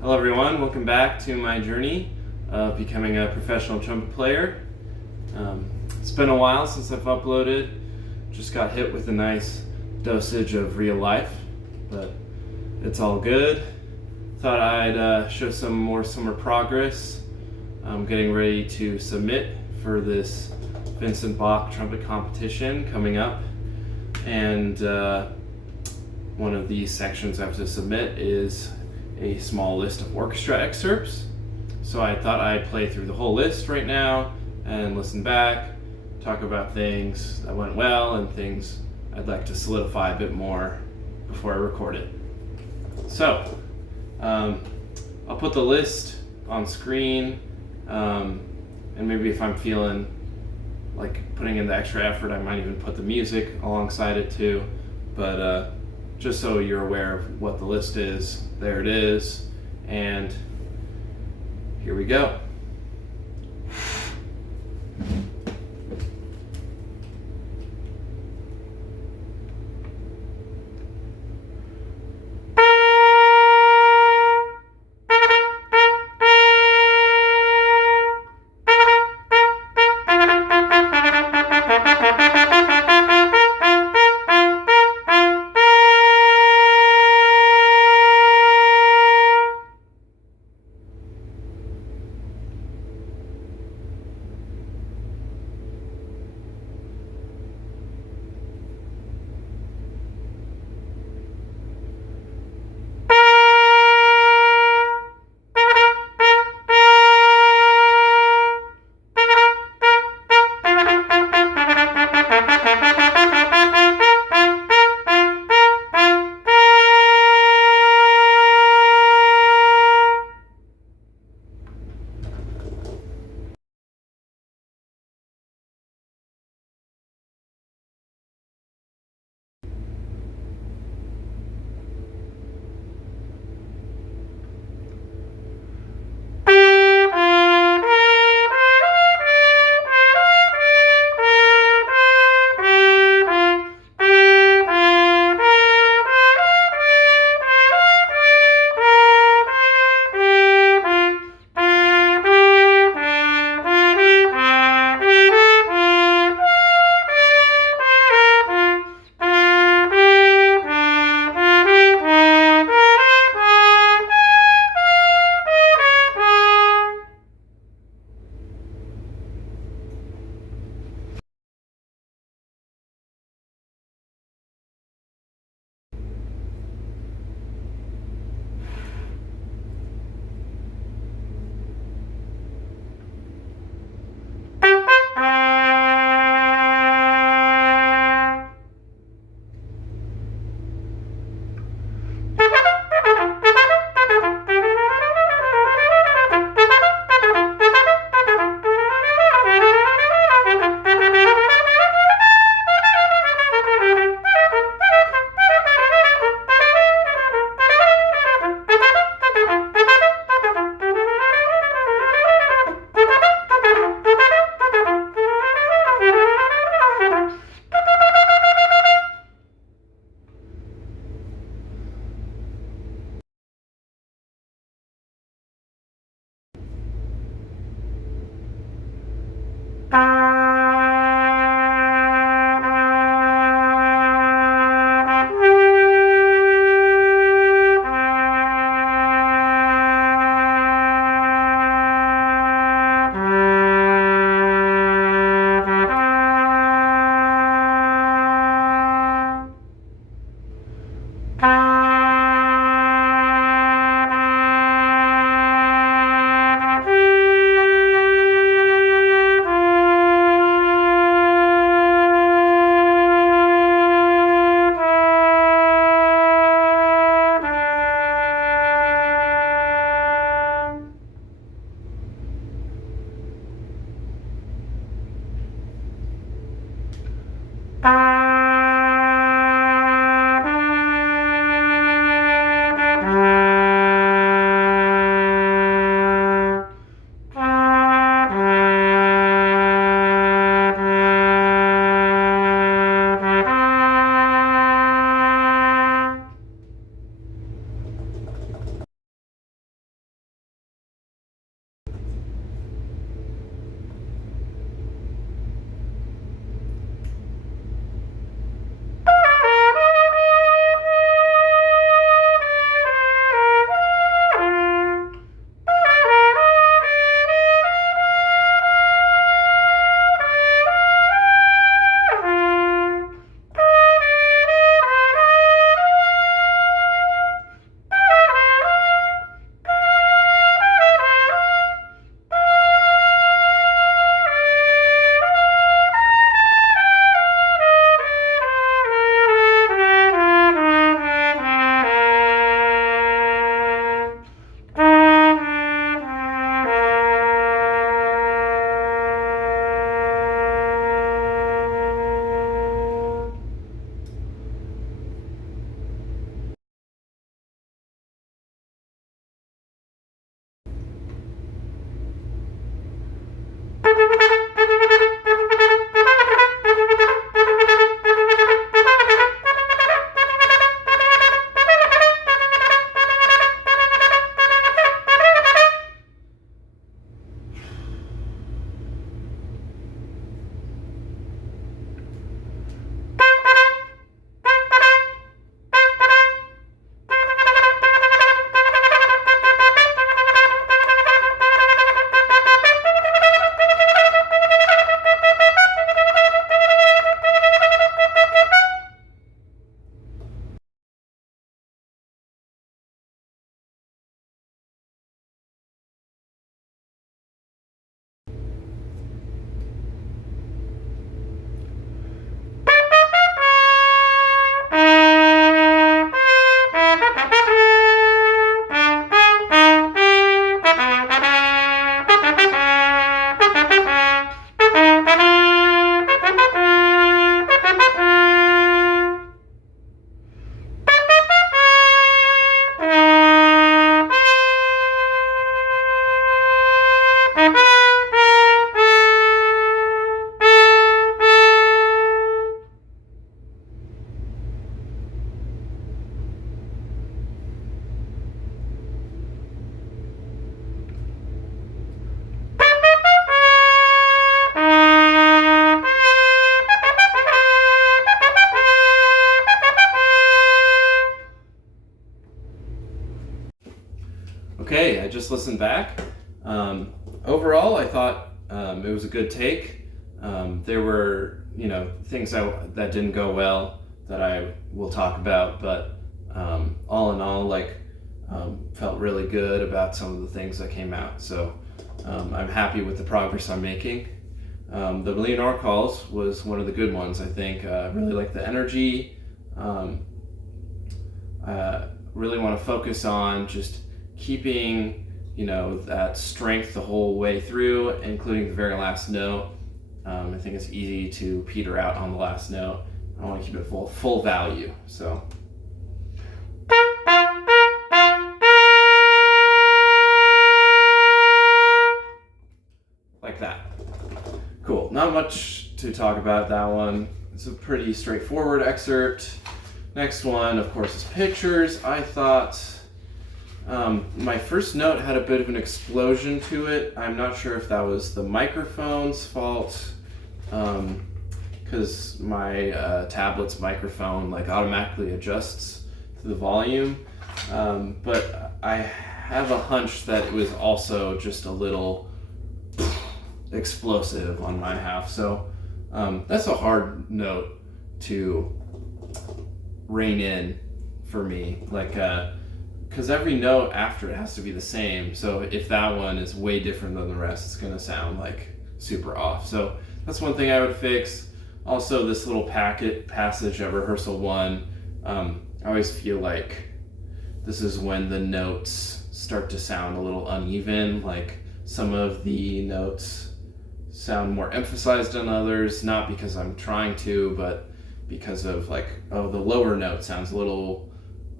Hello everyone, welcome back to my journey of becoming a professional trumpet player. It's been a while since I've uploaded, just got hit with a nice dosage of real life, but it's all good. Thought I'd show some more summer progress. I'm getting ready to submit for this Vincent Bach trumpet competition coming up, and one of the sections I have to submit is a small list of orchestra excerpts. So I thought I'd play through the whole list right now and listen back, talk about things that went well and things I'd like to solidify a bit more before I record it. So I'll put the list on screen, and maybe if I'm feeling like putting in the extra effort, I might even put the music alongside it too. But just so you're aware of what the list is, there it is, and here we go. Okay, I just listened back. Overall, I thought it was a good take. There were, things that didn't go well that I will talk about, but all in all, felt really good about some of the things that came out. So I'm happy with the progress I'm making. The Leonore calls was one of the good ones, I think. Really like the energy. Really want to focus on just keeping, that strength the whole way through, including the very last note. I think it's easy to peter out on the last note. I want to keep it full value. So. Like that. Cool. Not much to talk about that one. It's a pretty straightforward excerpt. Next one, of course, is pictures. I thought my first note had a bit of an explosion to it. I'm not sure if that was the microphone's fault, because my tablet's microphone automatically adjusts to the volume. But I have a hunch that it was also just a little explosive on my half. So that's a hard note to rein in for me, because every note after it has to be the same. So if that one is way different than the rest, it's going to sound super off. So that's one thing I would fix. Also, this little passage of rehearsal 1, I always feel like this is when the notes start to sound a little uneven. Some of the notes sound more emphasized than others, not because I'm trying to, but because of the lower note sounds a little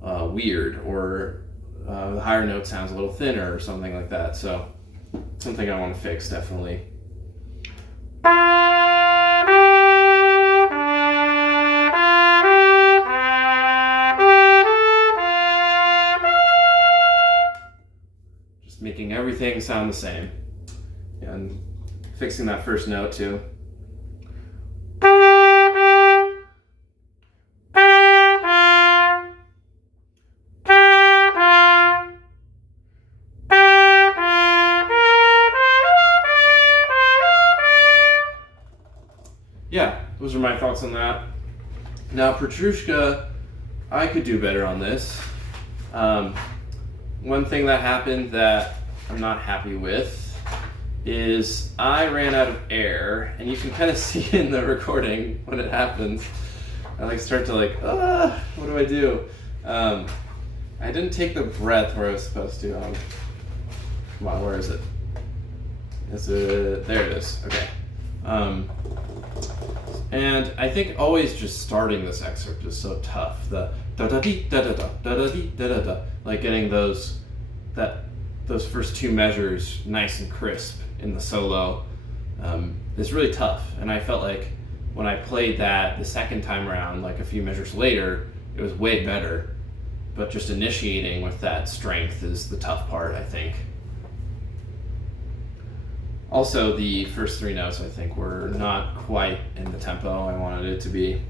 weird, or the higher note sounds a little thinner, or something like that. So something I want to fix, definitely. Just making everything sound the same, and fixing that first note too. Yeah, those are my thoughts on that. Now, Petrushka, I could do better on this. One thing that happened that I'm not happy with is I ran out of air, and you can kind of see in the recording when it happens. I start to what do I do? I didn't take the breath where I was supposed to. Come on, where is it? There it is. Okay. And I think always just starting this excerpt is so tough. The da da dee da da da da da dee da da da, getting those first two measures nice and crisp in the solo is really tough. And I felt like when I played that the second time around, a few measures later, it was way better. But just initiating with that strength is the tough part, I think. Also, the first three notes, I think, were not quite in the tempo I wanted it to be.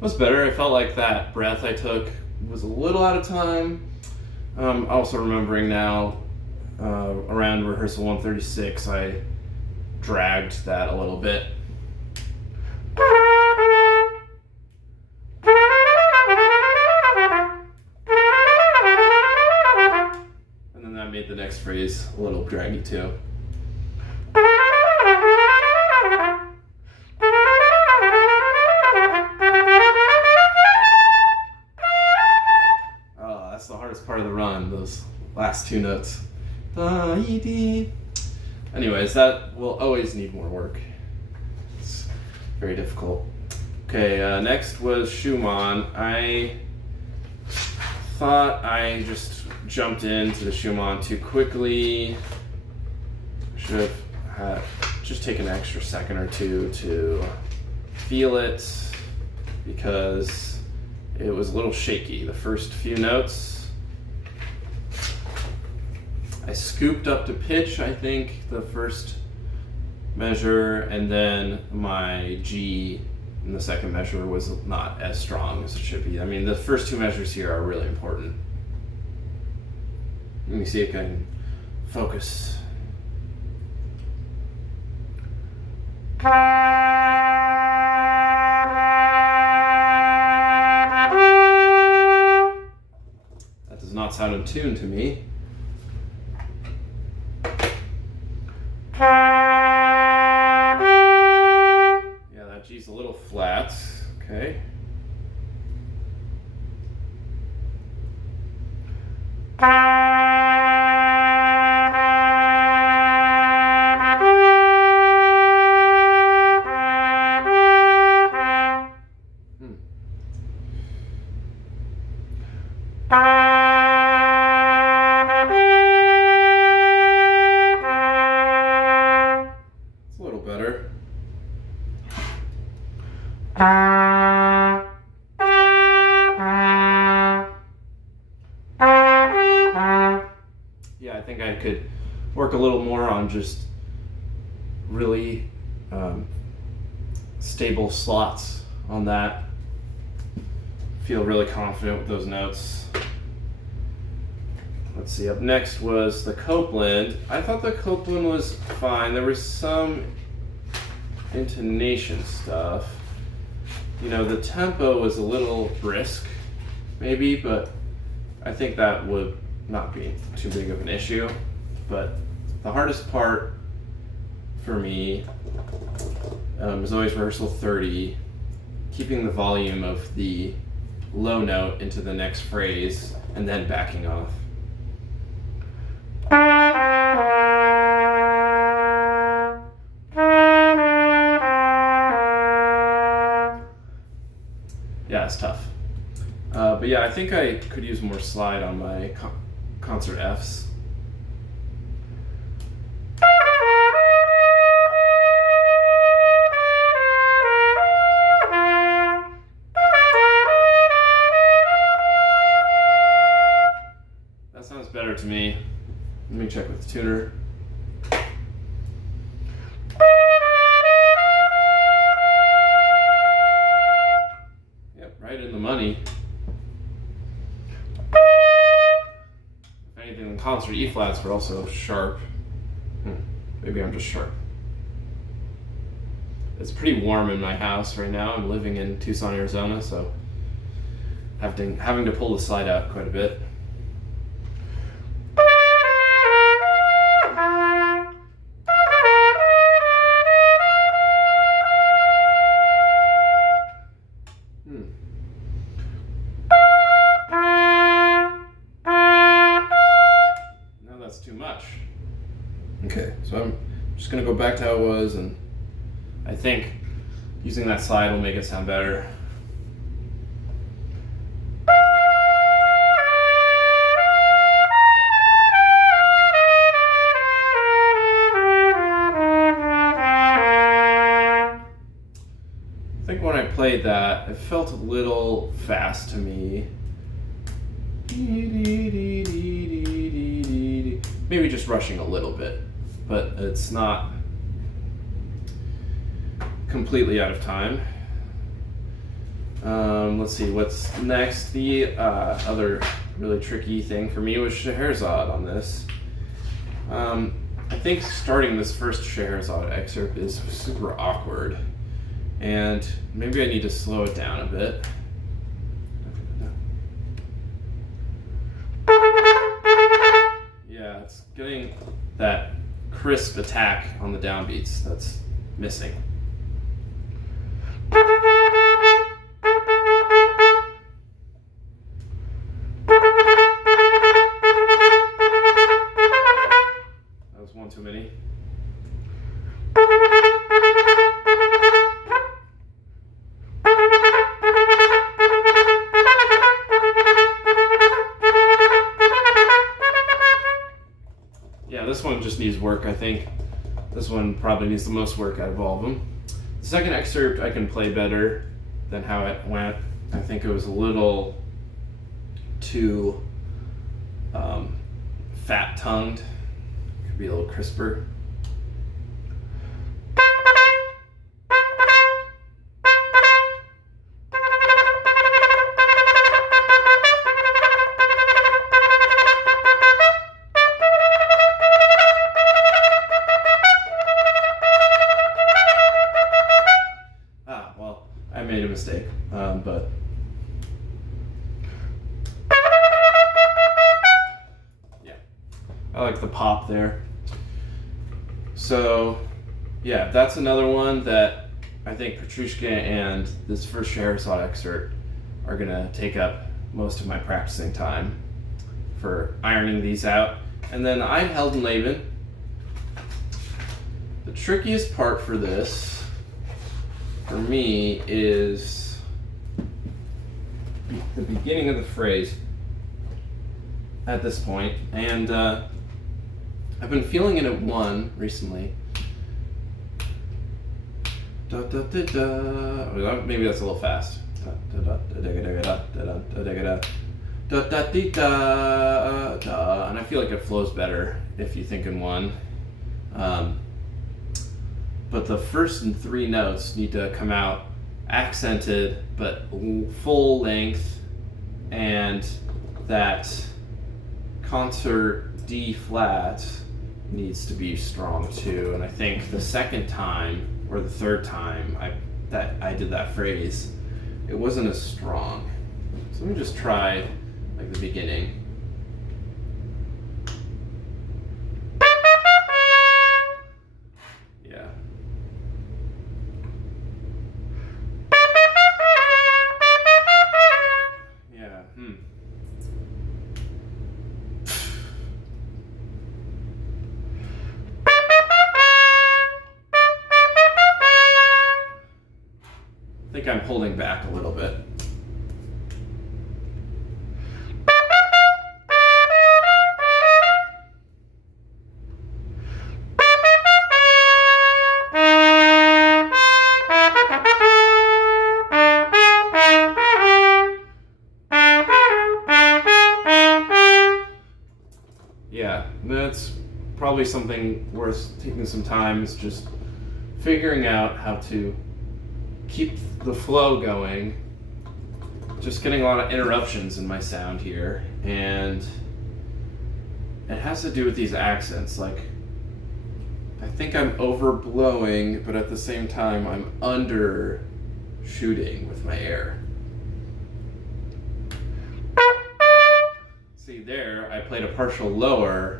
Was better. I felt like that breath I took was a little out of time. Also remembering now, around rehearsal 136, I dragged that a little bit. And then that made the next phrase a little draggy too. Part of the run, those last two notes. Anyways, that will always need more work. It's very difficult. Okay, next was Schumann. I thought I just jumped into the Schumann too quickly. Should have just taken an extra second or two to feel it because it was a little shaky. The first few notes, I scooped up to pitch, I think, the first measure, and then my G in the second measure was not as strong as it should be. I mean, the first two measures here are really important. Let me see if I can focus. That does not sound in tune to me. Yeah, that G's a little flat. Okay. It's a little better. Yeah, I think I could work a little more on just really stable slots on that. Feel really confident with those notes. Let's see, up next was the Copeland. I thought the Copeland was fine. There was some intonation stuff. You know, the tempo was a little brisk, maybe, but I think that would not be too big of an issue. But the hardest part for me is always rehearsal 30, keeping the volume of the low note into the next phrase and then backing off. Yeah, it's tough. But yeah, I think I could use more slide on my concert Fs. That sounds better to me. Let me check with the tuner. Yep, right in the money. If anything, the concert E flats were also sharp. Maybe I'm just sharp. It's pretty warm in my house right now. I'm living in Tucson, Arizona, so having to pull the slide out quite a bit. Too much. Okay, so I'm just gonna go back to how it was, and I think using that slide will make it sound better. I think when I played that, it felt a little fast to me. Maybe just rushing a little bit, but it's not completely out of time. Let's see, what's next? The other really tricky thing for me was Scheherazade on this. I think starting this first Scheherazade excerpt is super awkward, and maybe I need to slow it down a bit. Yeah, it's getting that crisp attack on the downbeats that's missing. That was one too many. needs work. I think this one probably needs the most work out of all of them. The second excerpt I can play better than how it went. I think it was a little too fat-tongued. Could be a little crisper. I made a mistake, but yeah, I like the pop there. So yeah, that's another one that I think Petrushka and this first Scheherazade excerpt are gonna take up most of my practicing time for ironing these out. And then Ein Heldenleben. The trickiest part for this, for me, is the beginning of the phrase at this point, and I've been feeling it at 1 recently. Da, da, da, da. Maybe that's a little fast. And I feel like it flows better if you think in 1. But the first 3 notes need to come out accented but full length, and that concert D flat needs to be strong too. And I think the second time or the third time I did that phrase, it wasn't as strong. So let me just try like the beginning. I think I'm holding back a little bit. Yeah, that's probably something worth taking some time, is just figuring out how to keep the flow going. Just getting a lot of interruptions in my sound here, and it has to do with these accents. Like, I think I'm overblowing, but at the same time I'm undershooting with my air. See there, I played a partial lower.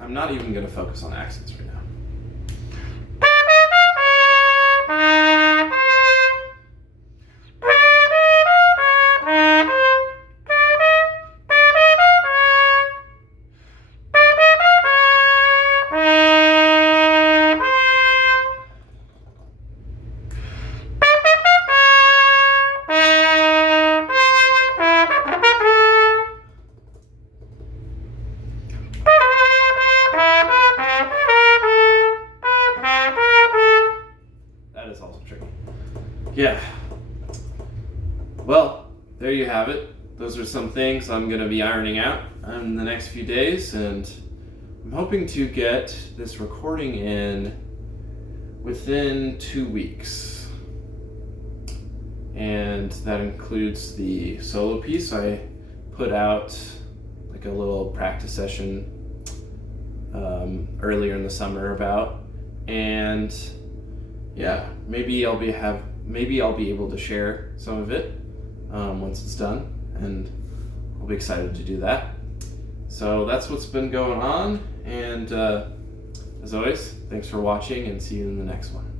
I'm not even going to focus on accents right now. Yeah. Well, there you have it. Those are some things I'm going to be ironing out in the next few days, and I'm hoping to get this recording in within 2 weeks. And that includes the solo piece I put out, like a little practice session earlier in the summer about, and yeah, maybe I'll be able to share some of it once it's done, and I'll be excited to do that. So that's what's been going on, and as always, thanks for watching, and see you in the next one.